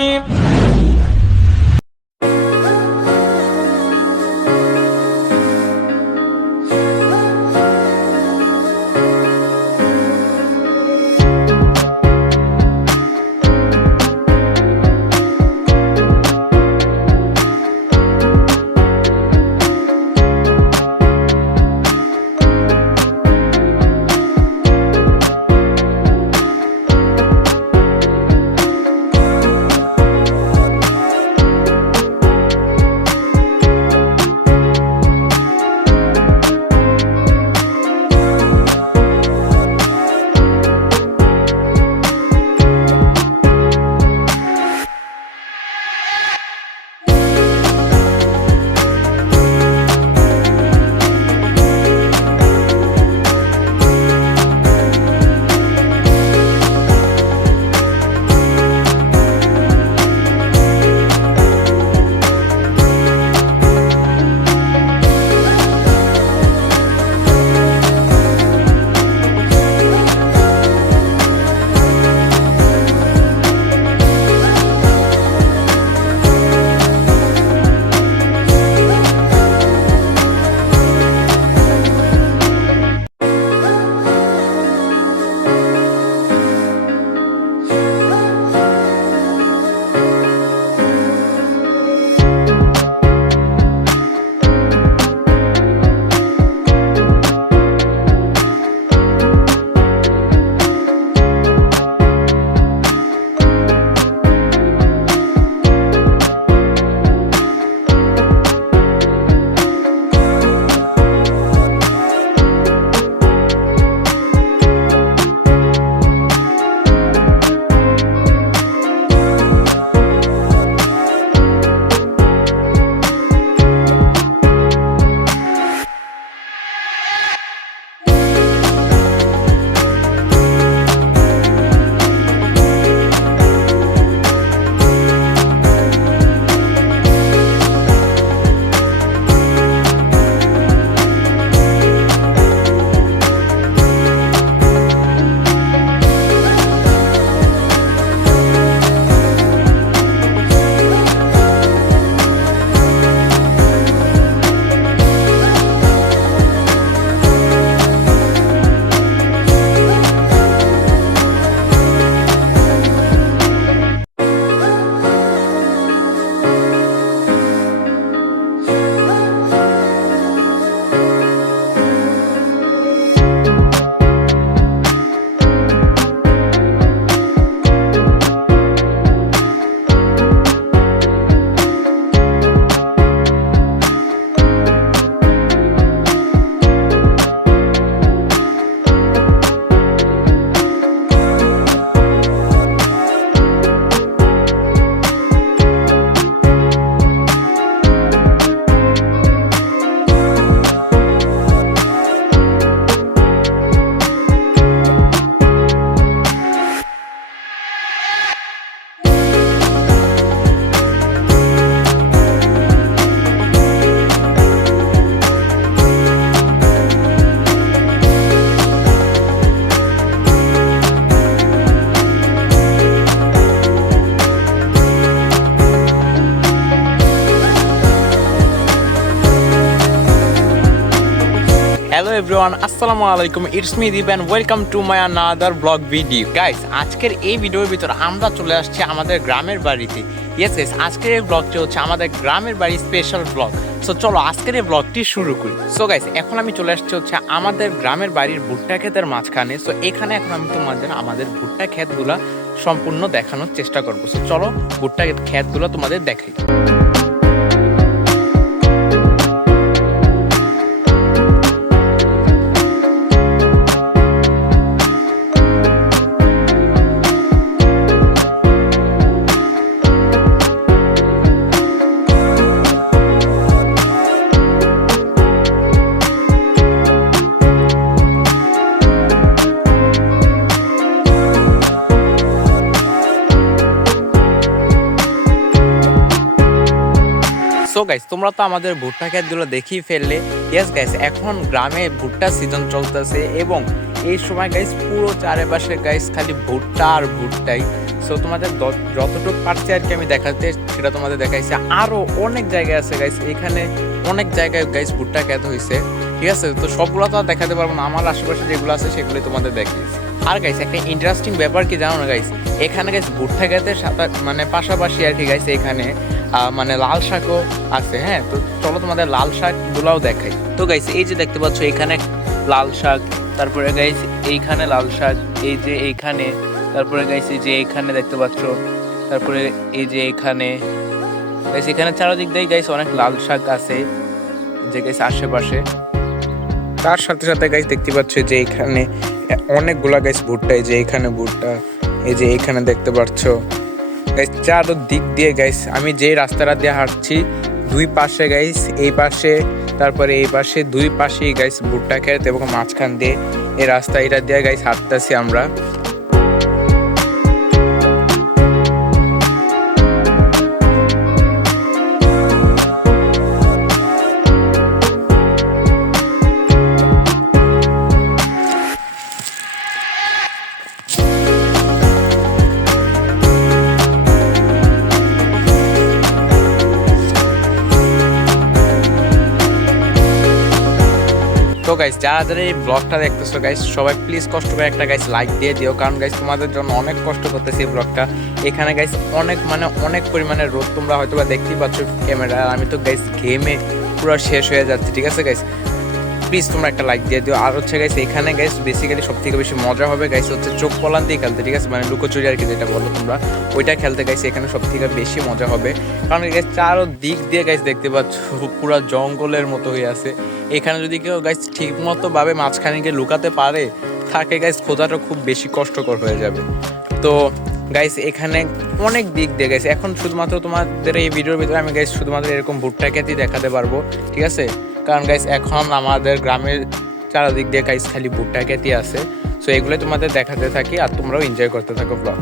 কি hello everyone, আসসালামু আলাইকুম। It's me Deep and welcome to my another blog video. Guys, আজকের এই ভিডিওর ভিতর আমরা চলে আসছি আমাদের গ্রামের বাড়িতে। ইয়েস গাইস, আজকের এই ব্লগটি হচ্ছে আমাদের গ্রামের বাড়ির স্পেশাল ব্লগ। সো চলো আজকের এই ব্লগটি শুরু করি। সো গাইস, এখন আমি চলে আসছি হচ্ছে আমাদের গ্রামের বাড়ির ভুট্টা ক্ষেতের মাঝখানে। সো এখানে এখন আমি তোমাদের আমাদের ভুট্টা ক্ষেতগুলো সম্পূর্ণ দেখানোর চেষ্টা করবো। সো চলো ভুট্টা ক্ষেতগুলো তোমাদের দেখাই। সো গাইস, তোমরা তো আমাদের ভুট্টা ক্ষেতগুলো দেখেই ফেললে। ইয়েস গাইস, এখন গ্রামে ভুট্টা সিজন চলতেছে এবং এই সময় গাইস পুরো চারপাশে গাইস খালি ভুট্টা আর ভুট্টাই। সো তোমাদের যতটুকু পারছি আর কি আমি দেখাতে, সেটা তোমাদের দেখাইছি। আরও অনেক জায়গায় আছে গাইস, এখানে অনেক জায়গায় গাইস ভুট্টা খেতে হয়েছে, ঠিক আছে। তো সবগুলো তো আর দেখাতে পারবো না, আমার আশেপাশে যেগুলো আছে সেগুলোই তোমাদের দেখিয়েছি। আর গাইস একটা ইন্টারেস্টিং ব্যাপার কি জানো না গাইস, এখানে গাইস ভুট্টা খেতে মানে পাশাপাশি আর কি গাইস এখানে মানে লাল শাকও আছে। হ্যাঁ, তো চলো তোমাদের লাল শাকগুলোও দেখাই। তো গাইস এই যে দেখতে পাচ্ছ এখানে লাল শাক, তারপরে গাইস এইখানে লাল শাক, এই যে এইখানে, তারপরে গাইস এই যে এইখানে দেখতে পাচ্ছ, তারপরে এই যে এইখানে গাইস, এখানে চারদিক দিয়ে গাইস অনেক লাল শাক আছে যে গাইস আশেপাশে। তার সাথে সাথে গাইস দেখতে পাচ্ছ যে এখানে অনেকগুলা গাইস ভুট্টা, এই যে এখানে ভুট্টা, এই যে এখানে দেখতে পাচ্ছ গাইস। চারদিক দিয়ে গাইস আমি যে রাস্তাটা দিয়ে হাঁটছি, দুই পাশে গাইস, এই পাশে তারপরে এই পাশে, দুই পাশেই গাইস ভুট্টা ক্ষেত এবং মাঝখান দিয়ে এই রাস্তা, এটা দিয়ে গাইস হাঁটতেছি আমরা। তো গাইস যারা যারা এই ব্লগটা দেখতেছো গাইস, সবাই প্লিজ কষ্ট করে একটা গাইস লাইক দিয়ে দিও, কারণ গাইস তোমাদের জন্য অনেক কষ্ট করতেছি এই ব্লগটা। এখানে গাইস অনেক মানে অনেক পরিমাণে রোদ, তোমরা হয়তো বা দেখতেই পাচ্ছ ক্যামেরা, আমি তো গাইস ঘেমে পুরো শেষ হয়ে যাচ্ছে, ঠিক আছে গাইস। প্লিজ তোমরা একটা লাইক দিয়ে দিও। আর হচ্ছে গাইস এখানে গাইস বেসিক্যালি সব থেকে বেশি মজা হবে গাইস হচ্ছে চোখ পলান দিয়ে খেলতে, ঠিক আছে, মানে লুকোচুরি আর কি যেটা বলো তোমরা, ওইটা খেলতে গাইস এখানে সব থেকে বেশি মজা হবে। কারণ গাইস চারদিক দিয়ে গাইস দেখতে পাচ্ছ পুরো জঙ্গলের মতো হয়ে আছে। এখানে যদি কেউ গাইস ঠিক মতো ভাবে মাঝখানে গিয়ে লুকাতে পারে থাকে গাইস, খোঁজাটা খুব বেশি কষ্টকর হয়ে যাবে। তো গাইস এখানে অনেক দিক দিয়ে গাইস, এখন শুধুমাত্র তোমাদের এই ভিডিওর ভিতরে আমি গাইস শুধুমাত্র এরকম ভুট্টা ক্ষেতই দেখাতে পারবো, ঠিক আছে। কারণ গাইস এখন আমাদের গ্রামের চারদিক দিয়ে গাইস খালি ভুট্টা ক্ষেতই আছে। সো এগুলো তোমাদের দেখাতে থাকি আর তোমরাও এনজয় করতে থাকো ব্লগ।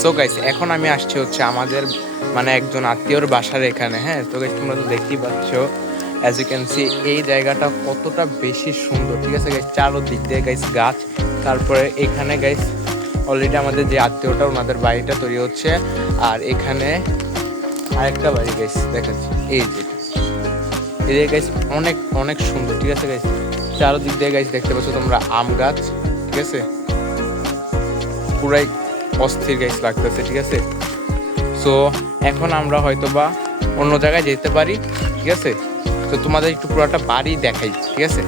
সো গাইস এখন আমি আসছি হচ্ছে আমাদের মানে একজন আত্মীয়র বাসার এখানে। হ্যাঁ, তো গাইস তোমরা তো দেখতেই পাচ্ছ, অ্যাজ ইউ ক্যান সি এই জায়গাটা কতটা বেশি সুন্দর, ঠিক আছে গাইস। চারদিক দিয়ে গাইস গাছ, তারপরে এখানে গাইস অলরেডি আমাদের যে আত্মীয়টা ওনাদের বাড়িটা তৈরি হচ্ছে, আর এখানে আরেকটা বাড়ি গাইস দেখাচ্ছি, এই যে গাইস অনেক অনেক সুন্দর, ঠিক আছে গাইস। চারদিক দিয়ে গাইস দেখতে পাচ্ছ তোমরা আম গাছ, ঠিক আছে, পুরাই অস্থির গাইস লাগতেছে, ঠিক আছে। সো এখন আমরা হয়তো বা অন্য জায়গায় যেতে পারি, ঠিক আছে। তো তোমাদের একটু পুরোটা বাড়ি দেখাই, ঠিক আছে।